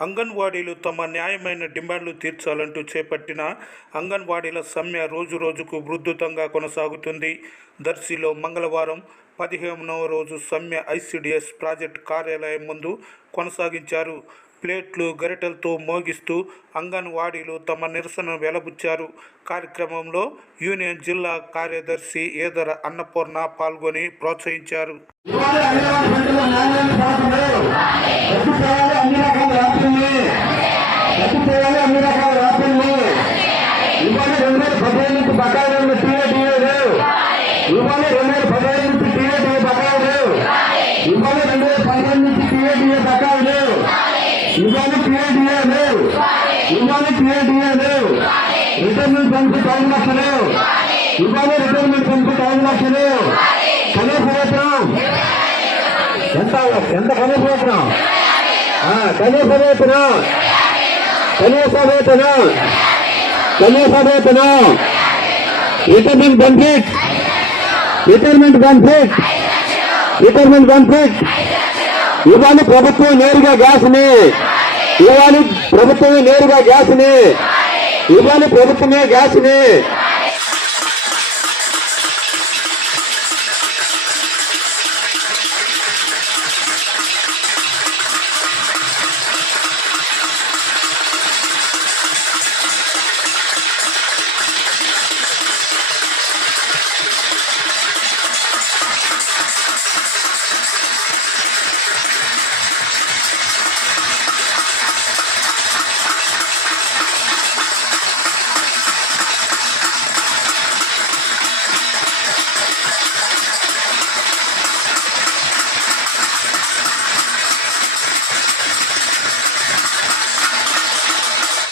అంగన్వాడీలు తమ న్యాయమైన డిమాండ్లు తీర్చాలంటూ చేపట్టిన అంగన్వాడీల సమ్మె రోజు రోజుకు ఉధృతంగా కొనసాగుతుంది. దర్శిలో మంగళవారం పదిహేనవ రోజు సమ్మె ఐసిడిఎస్ ప్రాజెక్ట్ కార్యాలయం ముందు కొనసాగించారు. ప్లేట్లు గరిటెలతో మోగిస్తూ అంగన్వాడీలు తమ నిరసన వెలబుచ్చారు. కార్యక్రమంలో యూనియన్ జిల్లా కార్యదర్శి ఏదర అన్నపూర్ణ పాల్గొని ప్రోత్సహించారు. ఇవాళ రెండు వేల పదిహేను నుంచి టీఏటీఏ బకాయిలు లేవు ఇవాళ రెండు వేల పదిహేను నుంచి టీఏటీఏ బకాయిలు లేవు ఇవాళ టీఏటీఏ లేవు. ఇవాళ టీఏటీఏ లేవు. రిటర్న్మెంట్ ఫండ్స్ టైం లక్షలు ఇవాళ రిటర్న్మెంట్ ఫండ్స్ టైం లక్షలు కనీస వేతనం. ఎంత ఎంత కనీస వేతనం? కనీస వేతనం. కనీస వేతనం. కనీస వేతనం. Retirement benefit. Retirement benefit retirement benefit ఇవాళ ప్రభుత్వం నేరుగా గ్యాస్ని ఇవాళ ప్రభుత్వమే నేరుగా గ్యాస్ని ఇవాళ ప్రభుత్వమే గ్యాస్ని